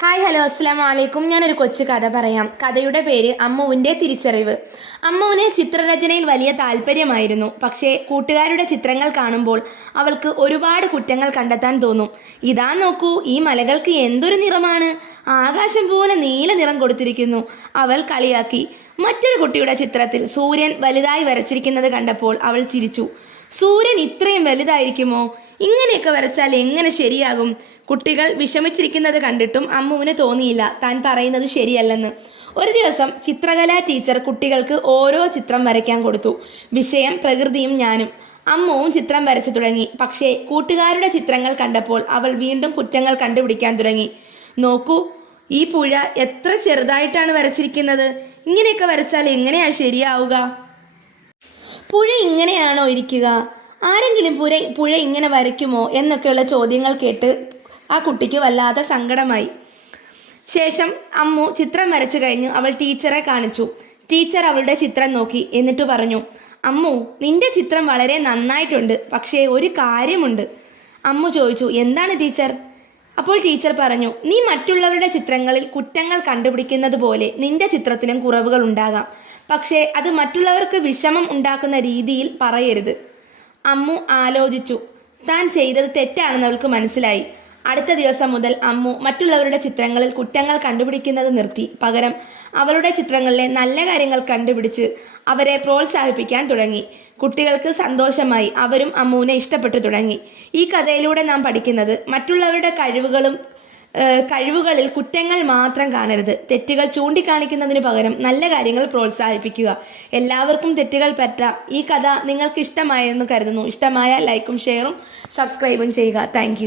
Hi hello അസ്സാം വലൈക്കും. ഞാനൊരു കൊച്ചു കഥ പറയാം. കഥയുടെ പേര് അമ്മുവിൻ്റെ തിരിച്ചറിവ്. അമ്മുവിന് ചിത്രരചനയിൽ വലിയ താല്പര്യമായിരുന്നു. പക്ഷേ കൂട്ടുകാരുടെ ചിത്രങ്ങൾ കാണുമ്പോൾ അവൾക്ക് ഒരുപാട് കുറ്റങ്ങൾ കണ്ടെത്താൻ തോന്നും. ഇതാ നോക്കൂ, ഈ മലകൾക്ക് എന്തൊരു നിറമാണ്, ആകാശം പോലെ നീല നിറം കൊടുത്തിരിക്കുന്നു, അവൾ കളിയാക്കി. മറ്റൊരു കുട്ടിയുടെ ചിത്രത്തിൽ സൂര്യൻ വലുതായി വരച്ചിരിക്കുന്നത് കണ്ടപ്പോൾ അവൾ ചിരിച്ചു. സൂര്യൻ ഇത്രയും വലുതായിരിക്കുമോ? ഇങ്ങനെയൊക്കെ വരച്ചാൽ എങ്ങനെ ശരിയാകും? കുട്ടികൾ വിഷമിച്ചിരിക്കുന്നത് കണ്ടിട്ടും അമ്മുവിന് തോന്നിയില്ല താൻ പറയുന്നത് ശരിയല്ലെന്ന്. ഒരു ദിവസം ചിത്രകലാ ടീച്ചർ കുട്ടികൾക്ക് ഓരോ ചിത്രം വരയ്ക്കാൻ കൊടുത്തു. വിഷയം പ്രകൃതിയും ഞാനും. അമ്മുവും ചിത്രം വരച്ചു തുടങ്ങി. പക്ഷേ കൂട്ടുകാരുടെ ചിത്രങ്ങൾ കണ്ടപ്പോൾ അവൾ വീണ്ടും കുറ്റങ്ങൾ കണ്ടുപിടിക്കാൻ തുടങ്ങി. നോക്കൂ, ഈ പുഴ എത്ര ചെറുതായിട്ടാണ് വരച്ചിരിക്കുന്നത്, ഇങ്ങനെയൊക്കെ വരച്ചാൽ എങ്ങനെയാ ശരിയാവുക? പുഴ ഇങ്ങനെയാണോ ഇരിക്കുക? ആരെങ്കിലും പുഴ ഇങ്ങനെ വരയ്ക്കുമോ എന്നൊക്കെയുള്ള ചോദ്യങ്ങൾ കേട്ട് ആ കുട്ടിക്ക് വല്ലാതെ സങ്കടമായി. ശേഷം അമ്മു ചിത്രം വരച്ചു കഴിഞ്ഞ് അവൾ ടീച്ചറെ കാണിച്ചു. ടീച്ചർ അവളുടെ ചിത്രം നോക്കി, എന്നിട്ട് പറഞ്ഞു, അമ്മു, നിന്റെ ചിത്രം വളരെ നന്നായിട്ടുണ്ട്, പക്ഷേ ഒരു കാര്യമുണ്ട്. അമ്മു ചോദിച്ചു, എന്താണ് ടീച്ചർ? അപ്പോൾ ടീച്ചർ പറഞ്ഞു, നീ മറ്റുള്ളവരുടെ ചിത്രങ്ങളിൽ കുറ്റങ്ങൾ കണ്ടുപിടിക്കുന്നത് പോലെ നിന്റെ ചിത്രത്തിലും കുറവുകൾ ഉണ്ടാകാം. പക്ഷേ അത് മറ്റുള്ളവർക്ക് വിഷമം ഉണ്ടാക്കുന്ന രീതിയിൽ പറയരുത്. അമ്മു ആലോചിച്ചു. താൻ ചെയ്തത് തെറ്റാണെന്ന് അവൾക്ക് മനസ്സിലായി. അടുത്ത ദിവസം മുതൽ അമ്മു മറ്റുള്ളവരുടെ ചിത്രങ്ങളിൽ കുറ്റങ്ങൾ കണ്ടുപിടിക്കുന്നത് നിർത്തി. പകരം അവളുടെ ചിത്രങ്ങളിലെ നല്ല കാര്യങ്ങൾ കണ്ടുപിടിച്ച് അവരെ പ്രോത്സാഹിപ്പിക്കാൻ തുടങ്ങി. കുട്ടികൾക്ക് സന്തോഷമായി. അവരും അമ്മുവിനെ ഇഷ്ടപ്പെട്ടു തുടങ്ങി. ഈ കഥയിലൂടെ നാം പഠിക്കുന്നത് മറ്റുള്ളവരുടെ കഴിവുകളിൽ കുറ്റങ്ങൾ മാത്രം കാണരുത്. തെറ്റുകൾ ചൂണ്ടിക്കാണിക്കുന്നതിന് പകരം നല്ല കാര്യങ്ങൾ പ്രോത്സാഹിപ്പിക്കുക. എല്ലാവർക്കും തെറ്റുകൾ പറ്റാം. ഈ കഥ നിങ്ങൾക്ക് ഇഷ്ടമായെന്ന് കരുതുന്നു. ഇഷ്ടമായ ലൈക്കും ഷെയറും സബ്സ്ക്രൈബും ചെയ്യുക. താങ്ക്